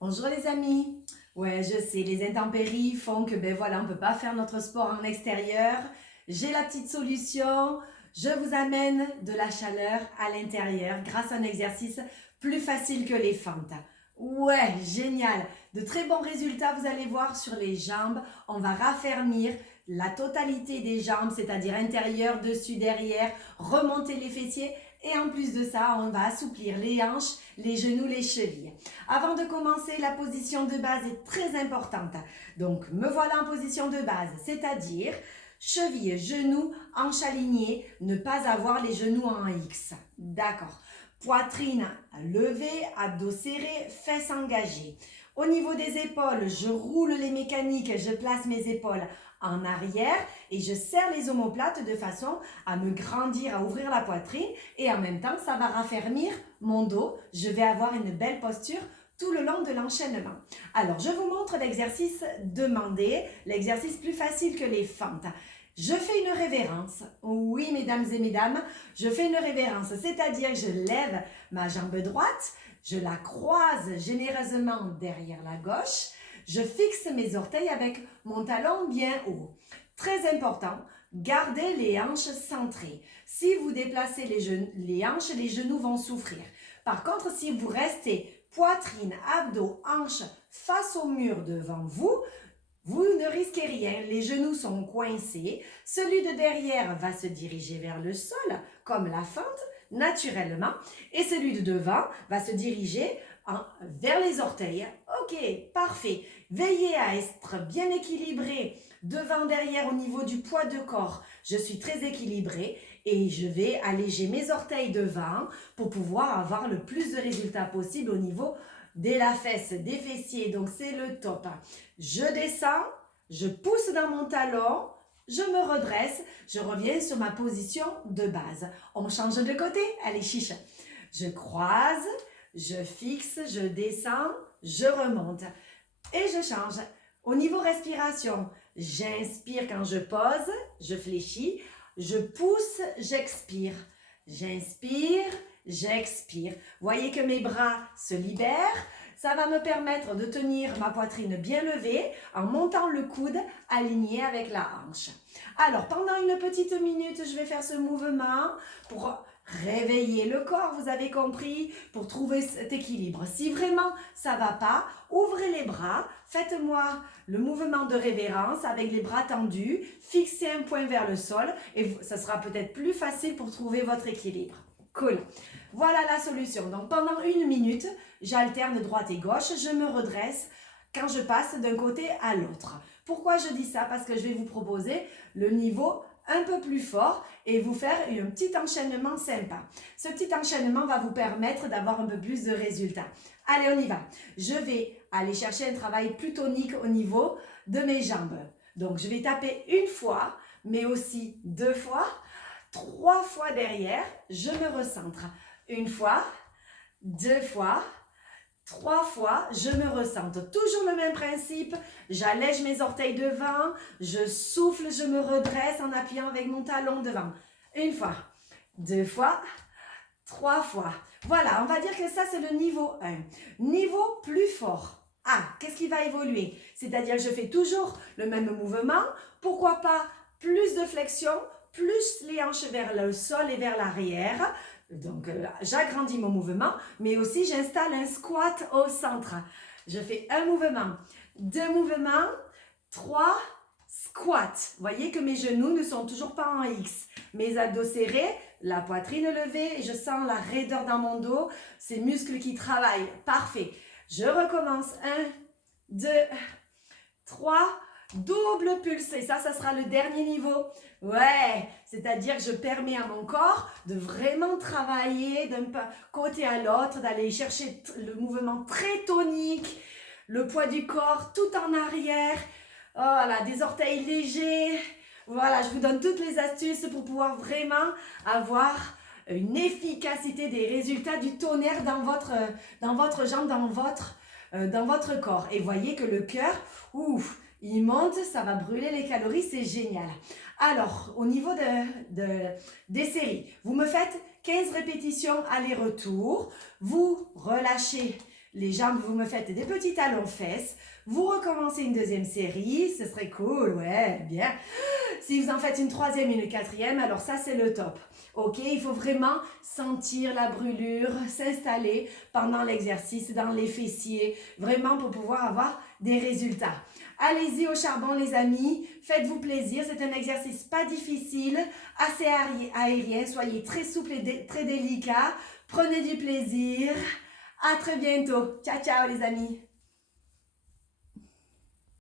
Bonjour les amis. Ouais, je sais, les intempéries font que on peut pas faire notre sport en extérieur. J'ai la petite solution. Je vous amène de la chaleur à l'intérieur grâce à un exercice plus facile que les fentes. Ouais, génial. De très bons résultats, vous allez voir sur les jambes. On va raffermir la totalité des jambes, c'est-à-dire intérieur, dessus, derrière, remonter les fessiers et en plus de ça, on va assouplir les hanches, les genoux, les chevilles. Avant de commencer, la position de base est très importante. Donc, me voilà en position de base, c'est-à-dire cheville, genoux, hanches alignées, ne pas avoir les genoux en X. D'accord. Poitrine levée, abdos serrés, fesses engagées. Au niveau des épaules, je roule les mécaniques, je place mes épaules en arrière et je serre les omoplates de façon à me grandir, à ouvrir la poitrine et en même temps, ça va raffermir mon dos. Je vais avoir une belle posture tout le long de l'enchaînement. Alors, je vous montre l'exercice demandé, l'exercice plus facile que les fentes. Je fais une révérence. Oui, mesdames et mesdames, je fais une révérence, c'est-à-dire je lève ma jambe droite, je la croise généreusement derrière la gauche, je fixe mes orteils avec mon talon bien haut. Très important, gardez les hanches centrées. Si vous déplacez les hanches, les genoux vont souffrir. Par contre, si vous restez poitrine, abdos, hanches face au mur devant vous, vous ne risquez rien, les genoux sont coincés, celui de derrière va se diriger vers le sol, comme la fente, naturellement, et celui de devant va se diriger vers les orteils. Ok, parfait. Veillez à être bien équilibré devant, derrière au niveau du poids de corps. Je suis très équilibrée et je vais alléger mes orteils devant pour pouvoir avoir le plus de résultats possible au niveau de la fesse, des fessiers. Donc c'est le top. Je descends, je pousse dans mon talon, je me redresse, je reviens sur ma position de base. On change de côté, allez chiche. Je croise, je fixe, je descends, je remonte et je change. Au niveau respiration, j'inspire quand je pose, je fléchis, je pousse, j'expire. J'inspire, j'expire. Voyez que mes bras se libèrent. Ça va me permettre de tenir ma poitrine bien levée en montant le coude aligné avec la hanche. Alors, pendant une petite minute, je vais faire ce mouvement pour réveiller le corps, vous avez compris, pour trouver cet équilibre. Si vraiment ça ne va pas, ouvrez les bras, faites-moi le mouvement de révérence avec les bras tendus, fixez un point vers le sol et ça sera peut-être plus facile pour trouver votre équilibre. Cool. Voilà la solution. Donc pendant une minute, j'alterne droite et gauche, je me redresse quand je passe d'un côté à l'autre. Pourquoi je dis ça? Parce que je vais vous proposer le niveau un peu plus fort et vous faire un petit enchaînement sympa. Ce petit enchaînement va vous permettre d'avoir un peu plus de résultats. Allez, on y va. Je vais aller chercher un travail plus tonique au niveau de mes jambes. Donc, je vais taper une fois, mais aussi deux fois, trois fois derrière. Je me recentre. Une fois, deux fois, trois fois, je me ressente. Toujours le même principe. J'allège mes orteils devant, je souffle, je me redresse en appuyant avec mon talon devant. Une fois, deux fois, trois fois. Voilà, on va dire que ça, c'est le niveau 1. Niveau plus fort. Ah, qu'est-ce qui va évoluer? C'est-à-dire que je fais toujours le même mouvement. Pourquoi pas plus de flexion, plus les hanches vers le sol et vers l'arrière. Donc, j'agrandis mon mouvement, mais aussi j'installe un squat au centre. Je fais un mouvement, deux mouvements, trois, squat. Voyez que mes genoux ne sont toujours pas en X. Mes abdos serrés, la poitrine levée, je sens la raideur dans mon dos, ces muscles qui travaillent. Parfait. Je recommence. Un, deux, trois, double pulsé. Ça sera le dernier niveau. Ouais, c'est-à-dire que je permets à mon corps de vraiment travailler d'un côté à l'autre, d'aller chercher le mouvement très tonique, le poids du corps tout en arrière. Voilà, des orteils légers. Voilà, je vous donne toutes les astuces pour pouvoir vraiment avoir une efficacité des résultats du tonnerre dans votre jambe, dans votre corps. Et voyez que le cœur, ouf, il monte, ça va brûler les calories, c'est génial. Alors, au niveau des séries, vous me faites 15 répétitions aller-retour. Vous relâchez les jambes, vous me faites des petits talons fesses. Vous recommencez une deuxième série, ce serait cool, ouais, bien. Si vous en faites une troisième et une quatrième, alors ça c'est le top. Ok, il faut vraiment sentir la brûlure s'installer pendant l'exercice dans les fessiers, vraiment pour pouvoir avoir des résultats. Allez-y au charbon les amis, faites-vous plaisir, c'est un exercice pas difficile, assez aérien, soyez très souple et très délicat, prenez du plaisir. À très bientôt, ciao ciao les amis.